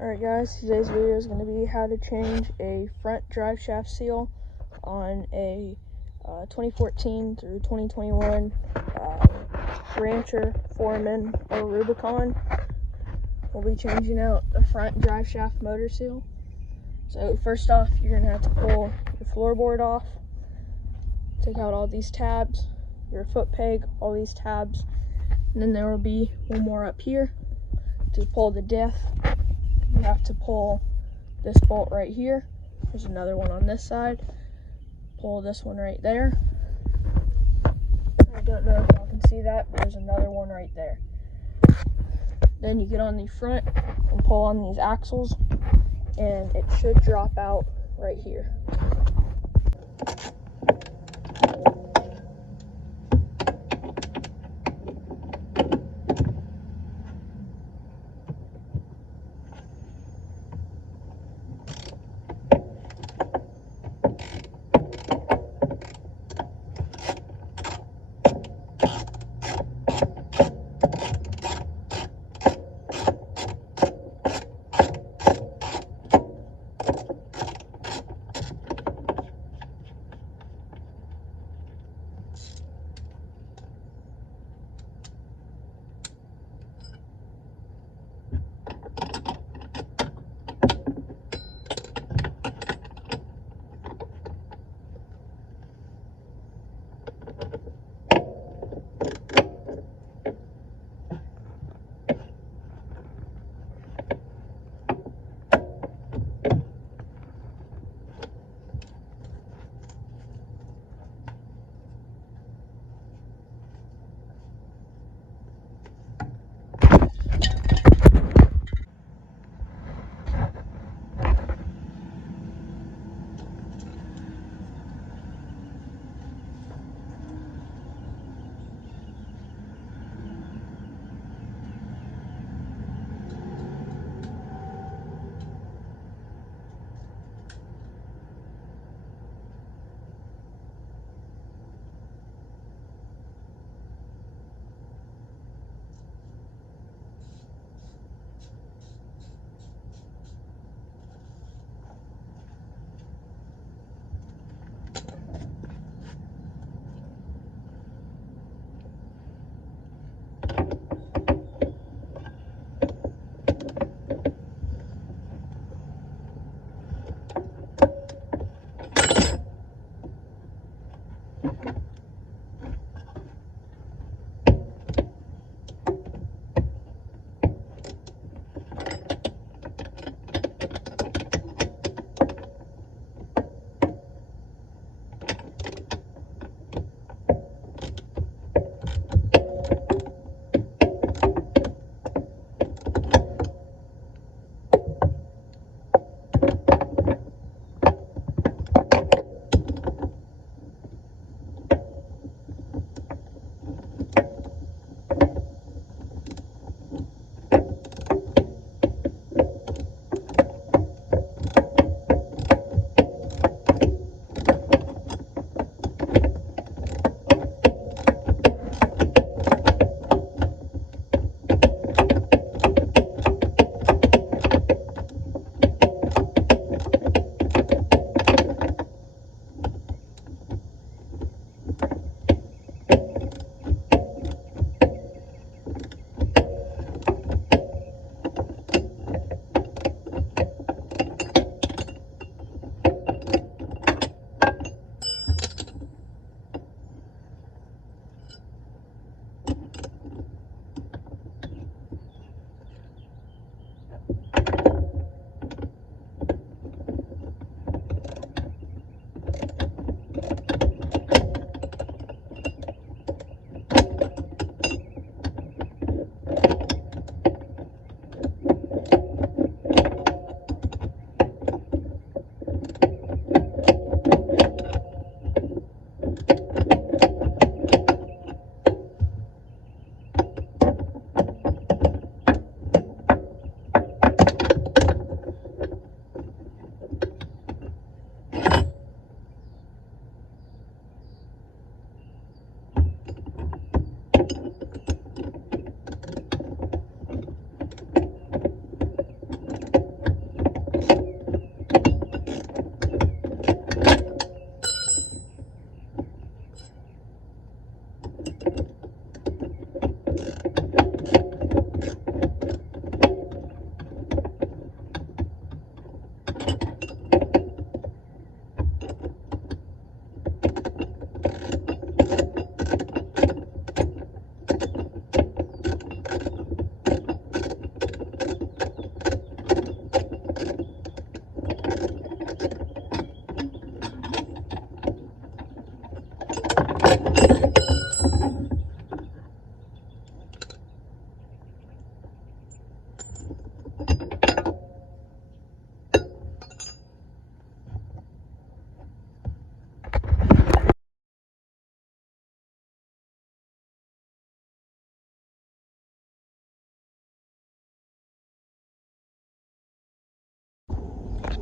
Alright guys, today's video is going to be how to change a front drive shaft seal on a 2014 through 2021 Rancher, Foreman, or Rubicon. We'll be changing out the front drive shaft motor seal. So first off, you're going to have to pull your floorboard off, take out all these tabs, your foot peg, all these tabs, and then there will be one more up here to pull the diff. You have to pull this bolt right here. There's another one on this side. Pull this one right there. I don't know if y'all can see that, but there's another one right there. Then you get on the front and pull on these axles, and it should drop out right here.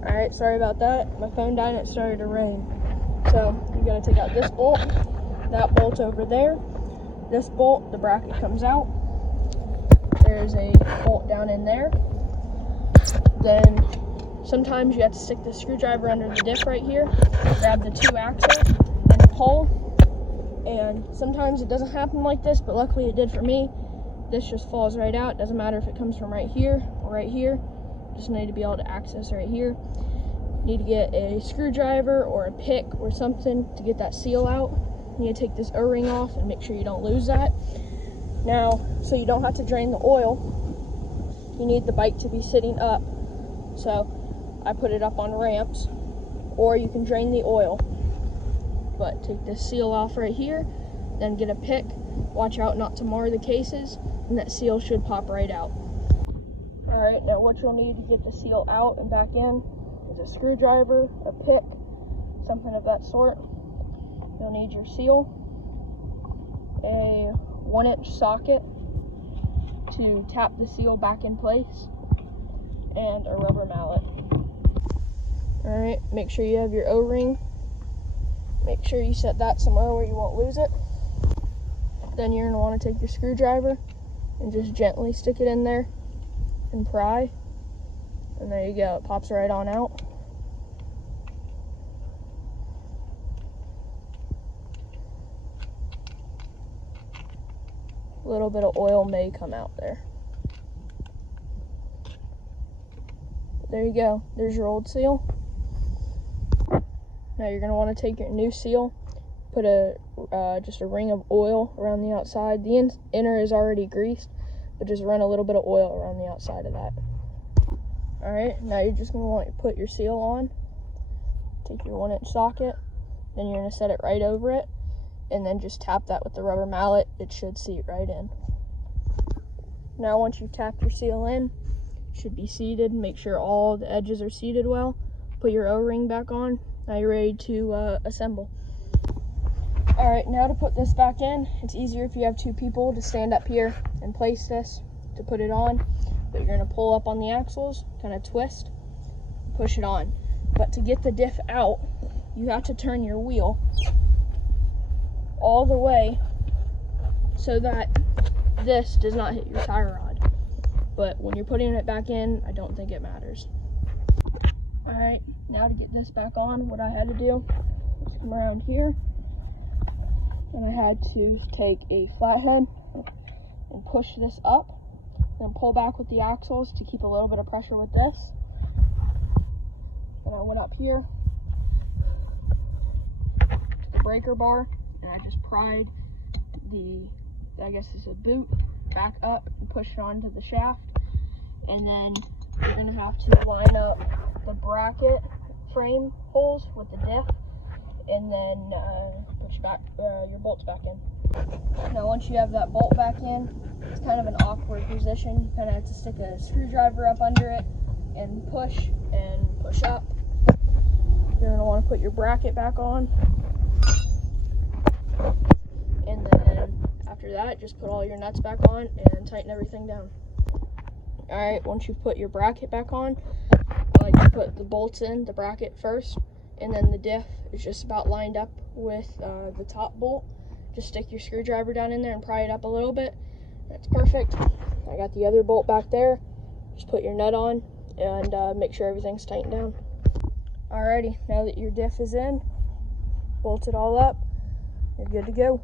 Alright, sorry about that. My phone died and it started to rain. So you gotta take out this bolt, that bolt over there. This bolt, the bracket comes out. There's a bolt down in there. Then sometimes you have to stick the screwdriver under the diff right here, grab the 2 axles and pull. And sometimes it doesn't happen like this, but luckily it did for me. This just falls right out. It doesn't matter if it comes from right here or right here. Just need to be able to access right here. You need to get a screwdriver or a pick or something to get that seal out. You need to take this O-ring off and make sure you don't lose that. Now, so you don't have to drain the oil, you need the bike to be sitting up. So I put it up on ramps, or you can drain the oil. But take this seal off right here, then get a pick. Watch out not to mar the cases, and that seal should pop right out. Alright, now what you'll need to get the seal out and back in is a screwdriver, a pick, something of that sort. You'll need your seal, a 1-inch socket to tap the seal back in place, and a rubber mallet. Alright, make sure you have your O-ring. Make sure you set that somewhere where you won't lose it. Then you're going to want to take your screwdriver and just gently stick it in there and pry. And there you go, it pops right on out. A little bit of oil may come out there. There you go, there's your old seal. Now you're going to want to take your new seal, put just a ring of oil around the outside. The inner is already greased, but just run a little bit of oil around the outside of that. Alright, now you're just going to want to put your seal on. Take your 1-inch socket, then you're going to set it right over it, and then just tap that with the rubber mallet. It should seat right in. Now once you've tapped your seal in, it should be seated. Make sure all the edges are seated well. Put your O-ring back on. Now you're ready to assemble. Alright, now to put this back in, it's easier if you have 2 people to stand up here and place this to put it on. But you're going to pull up on the axles, kind of twist, push it on. But to get the diff out, you have to turn your wheel all the way so that this does not hit your tie rod. But when you're putting it back in, I don't think it matters. Alright, now to get this back on, what I had to do was come around here, and I had to take a flathead and push this up, then pull back with the axles to keep a little bit of pressure with this. And I went up here to the breaker bar, and I just pried the, I guess it's a boot, back up and push it onto the shaft. And then you're going to have to line up the bracket frame holes with the diff, and then push back your bolts back in. Now once you have that bolt back in, it's kind of an awkward position. You kind of have to stick a screwdriver up under it and push up. You're going to want to put your bracket back on, and then after that just put all your nuts back on and tighten everything down. Alright, once you've put your bracket back on, I like to put the bolts in the bracket first, and then the diff is just about lined up with the top bolt. Just stick your screwdriver down in there and pry it up a little bit. That's perfect. I got the other bolt back there. Just put your nut on and make sure everything's tightened down. Alrighty, now that your diff is in, bolt it all up, you're good to go.